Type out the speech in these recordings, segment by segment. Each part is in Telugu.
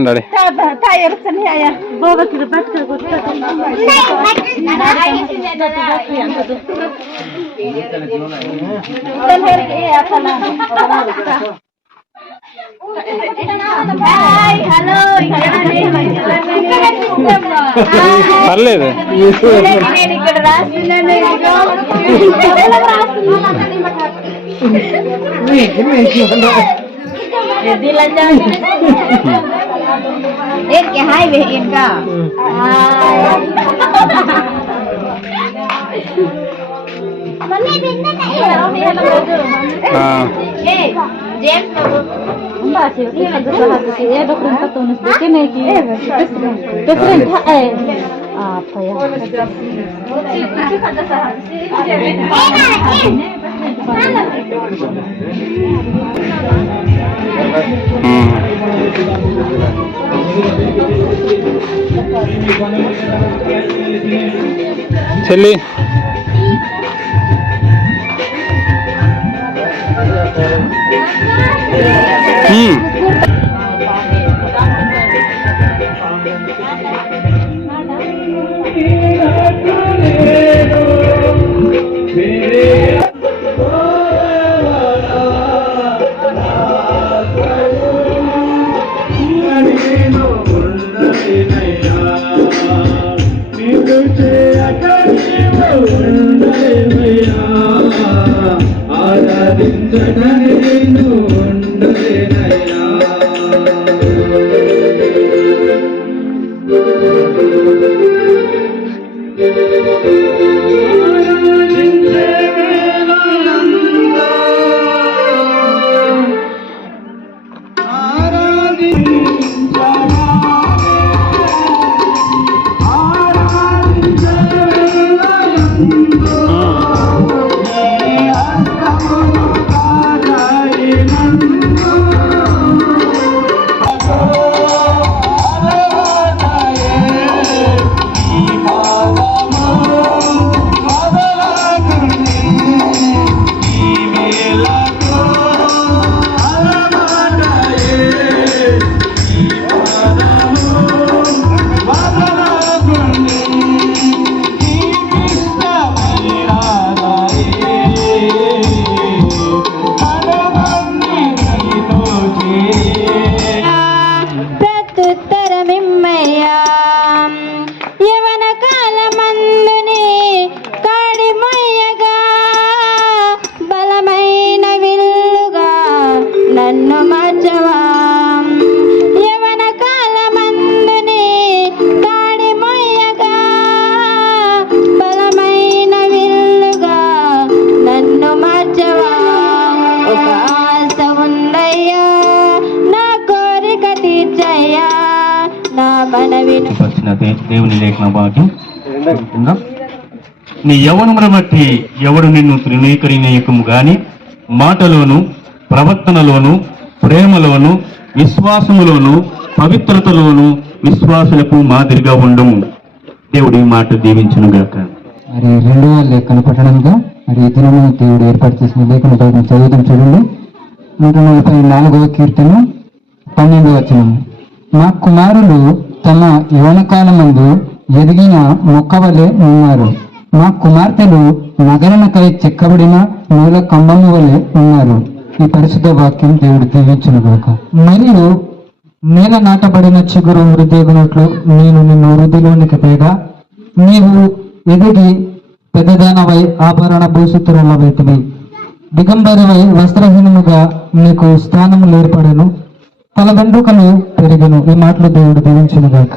డాడీ పర్లేదు ఇక్కడ రాస్తున్నాను एक के हाय बे एक का। मम्मी भेजना चाहिए हाँ। ए जेम्स बात है। ये मैं दूसरा हाथ से ये डॉक्टर का तो नहीं देखे नहीं कि डॉक्टर था ए। आप यार చెల్లి వచ్చిన దేవుని లేఖన భాగ్యం. నీ యవనమును బట్టి ఎవడు నిన్ను తృణీకరించము గాని మాటలోను ప్రవర్తనలోను ప్రేమలోను విశ్వాసములోను పవిత్రతలోను విశ్వాసులకు మాదిరిగా ఉండము. దేవుడి ఈ మాట దీవించును గాక. మరి రెండవ లేఖన పట్టణంగా మరి దినము దేవుడు ఏర్పాటు చేసిన లేఖన చదువుతాం చూడండి. నూట నలభై నాలుగవ కీర్తన పన్నెండవ వచనం. మా కుమారులు తమ యోనకాలమందు ఎదిగిన మొక్కవలే ఉన్నారు. మా కుమార్తెలు నగరణకై చెక్కబడిన మూల కంబము వలె ఉన్నారు. ఈ పరిశుద్ధ వాక్యం దేవుడు దీవించిన గాక. మరియు నేల నాటబడిన చిగురు వృద్ధి నేను నిన్ను వృద్ధిలోనికి తేగా నీవు ఎదిగి పెద్దదానవై ఆభరణ భూషితుల వైతివి దిగంబరవై వస్త్రహీనముగా నీకు స్థానము ఏర్పడను. తల వెంట్రుకలు పెరిగను. ఈ మాటలు దేవుడు దీవించును గాక.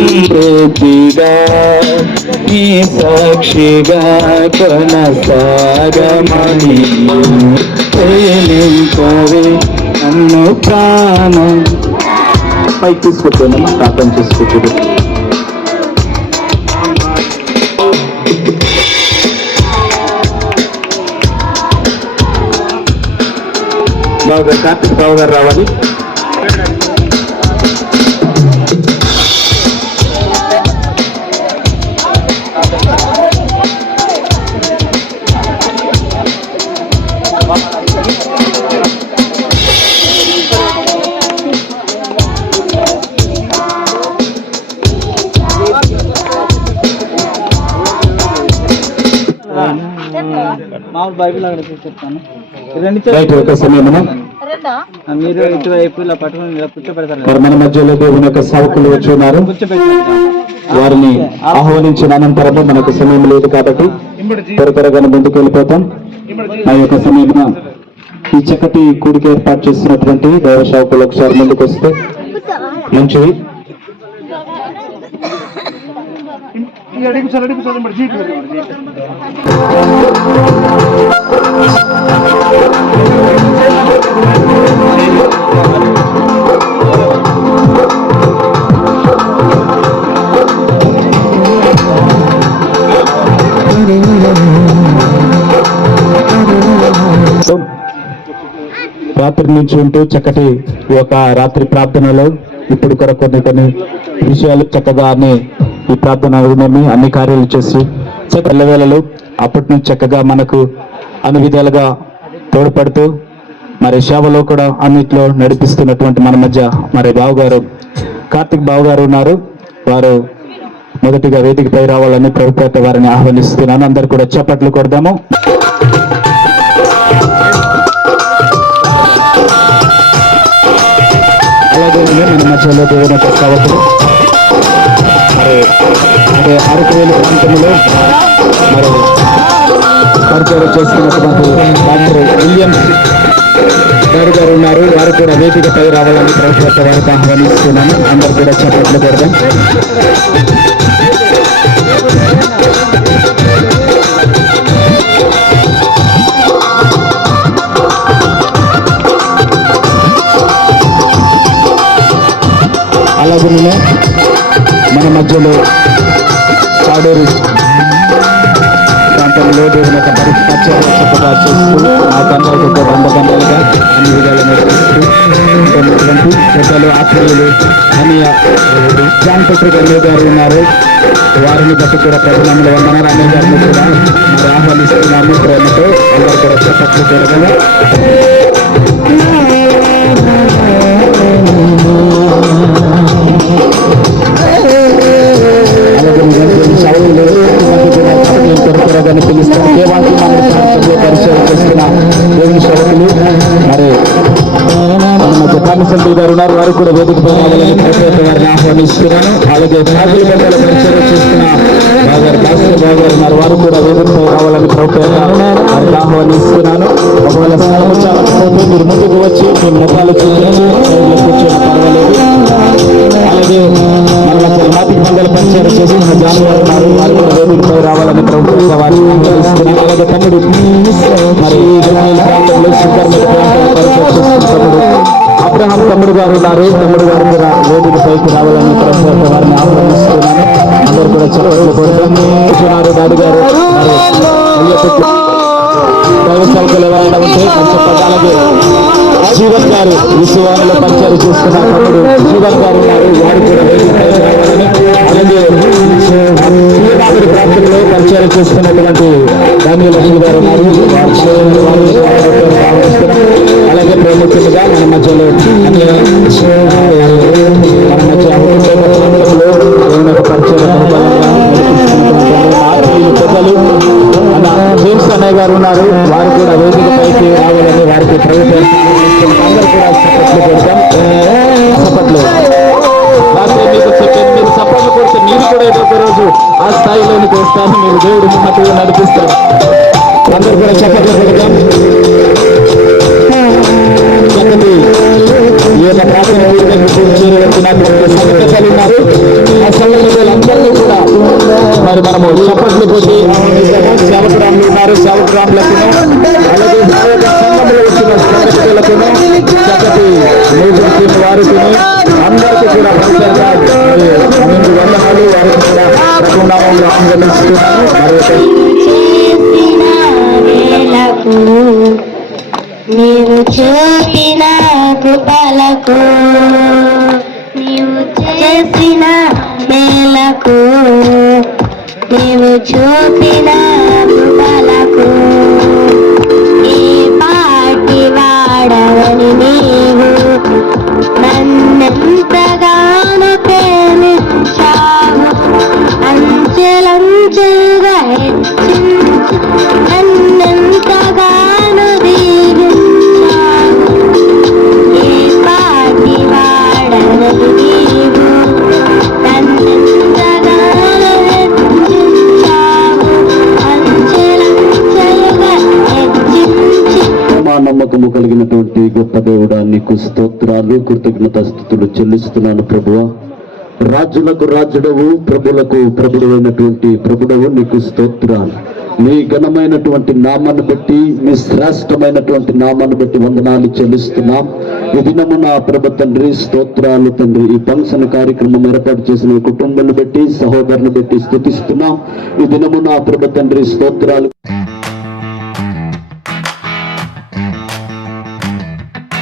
సమృద్ధిగా సాక్షిగా కొనసాగమని ప్రేమించవే నన్ను ప్రాణం పైకి తీసుకొచ్చానమ్మా ప్రార్థన చేసుకుంటుంది బాగా కార్తీక్ రావు గారు రావాలి. బైబిల్ అక్కడ చెప్తాను మీరు ఇటువైపు ఇలా పట్టుకుని ఇలా కూర్చోబెడతారు. మన మధ్యలో దేవుని యొక్క సేవకులు వచ్చి ఉన్నారు. వారిని ఆహ్వానించిన అనంతరము మనకు సమయం లేదు కాబట్టి త్వర త్వరగా ముందుకు వెళ్ళిపోతాం. ఆ యొక్క సమయమున ఈ చక్కటి కూడిక ఏర్పాటు చేస్తున్నటువంటి దైవ సేవకులు ఒకసారి ముందుకు వస్తే మంచిది. రాత్రి నుంచి ఉంటూ చక్కటి ఒక రాత్రి ప్రార్థనలో ఇప్పుడు కూడా కొన్ని కొన్ని విషయాలు చక్కగా అన్ని ఈ ప్రార్థన వినమి అన్ని కార్యాలు చేసి తెల్లవేళలు అప్పటి నుంచి చక్కగా మనకు అన్ని విధాలుగా తోడ్పడుతూ మరి సేవలో కూడా అన్నిట్లో నడిపిస్తున్నటువంటి మన మధ్య మరి బావు గారు కార్తిక్ బావు గారు ఉన్నారు. వారు మొదటిగా వేదికపై రావాలని ప్రభుత్వ వారిని ఆహ్వానిస్తున్నాను. అందరు కూడా చప్పట్లు కొడదాము. అలాగే మన మధ్యలో దేవుని యొక్క మరి అంటే అరకు వేలు ప్రాంతంలో మరి పరిచయం చేసుకున్నటువంటి డాక్టర్ విలియమ్స్ గారు గారు ఉన్నారు. వారు కూడా వేదికపై రావాలని ప్రభుత్వ వారికి ఆహ్వానిస్తున్నాను అందరు కూడా చప్పట్లు కొడదాం. అలాగే మన మధ్యలో చాడూరు ప్రాంతంలో దేవుని యొక్క పరిచయం చక్కగా చేస్తూ ఆ తండ్రి యొక్క వంద గంటలుగా అన్ని విధాలు నిర్వహిస్తూ పెద్దలు ఆత్మీయులు అని జాన్ పత్రిక అన్నయ్య గారు ఉన్నారు. వారిని బట్టి కూడా ప్రజలంలో వందనాలు అన్నయ్య గారిని కూడా మరి ఆహ్వానిస్తున్నాము. ప్రేమతో అందరూ కూడా చెప్పట్లు వారు కూడా వేదిక రావాలని ప్రత్యేక వారిని ఆహ్వానిస్తున్నాను. అలాగే కాపుల గంటల పరిచయం చేస్తున్న బాగారు భాస్కర్ బాగారు మరి వారు కూడా వేదికపై రావాలని ప్రభుత్వాన్ని ఆహ్వానిస్తున్నాను. ఒకవేళ స్థలం చాలకపోతే మీరు ముందుకు వచ్చి మీ ముఖాలు చూపించి కూర్చొని పర్వాలేదు. అలాగే మన మధ్య మండల పంచాయతీ చేస్తున్న జాన్ వారు వారు కూడా వేదికపై రావాలని ప్రభుత్వ వారిని ఆహ్వానిస్తున్నాను. అలాగే తమ్ముడు మరి ప్రాంతంలో సుందర్ మీద పరిచయం చేస్తున్న తమ్ముడు అబ్రహాం తమ్ముడు గారు ఉన్నారు. తమ్ముడు గారు కూడా వేదిక పైకి రావాలని ప్రతి వారిని ఆహ్వానిస్తున్నాను. అందరూ కూడా చెప్పట్లు కోరుతున్నారు దాడి గారు దైవ సేవకులు ఎవరైనా ఉంటే కొంచెం అలాగే జీవన్ గారు విశ్వాలలో పరిచయం చేస్తున్న తమ్ముడు జీవన్ గారు ఉన్నారు. వారు కూడా వేదిక పైకి రావాలని. అలాగే ప్రాంతంలో పరిచయం చేస్తున్నటువంటి దానిలో గారు ఉన్నారు. అన్నయ్య గారు ఉన్నారు వారు కూడా వేదికపైకి రావాలని వారికి ప్రభుత్వం అందరూ కూడా సపోర్ట్లు కొడతాం సపోర్ట్లు రాత్రి మీకు మీరు కొడితే మీరు కూడా ఏదో రోజు ఆ స్థాయిలోనికి మీరు దేవుడు నడిపిస్తారు అందరూ కూడా చప్పట్లు పెడతాం. ఈ యొక్క ప్రార్థన ఉన్నారు ఆ సంఘటనలందరినీ కూడా మరి మనము చప్పట్లు కొట్టి చేసిన మేలకు నీవు చూపిన కృపలకు. దేవుడా నీకు స్తోత్రాలు కృతజ్ఞత స్థుతులు చెల్లిస్తున్నాను ప్రభువ. రాజులకు రాజుడవు ప్రభులకు ప్రభుడు ప్రభుడవు నీకు స్తోత్రాలు. నీ ఘనమైనటువంటి నామాన్ని బట్టి నీ శ్రేష్టమైనటువంటి నామాన్ని బట్టి వందనాలు చెల్లిస్తున్నాం. ఈ దినము నా ప్రభు తండ్రి స్తోత్రాలు తండ్రి ఈ ఫంక్షన్ కార్యక్రమం ఏర్పాటు చేసిన కుటుంబాన్ని బట్టి సహోదరుని బట్టి స్థుతిస్తున్నాం. ఈ దినము నా ప్రభు తండ్రి స్తోత్రాలు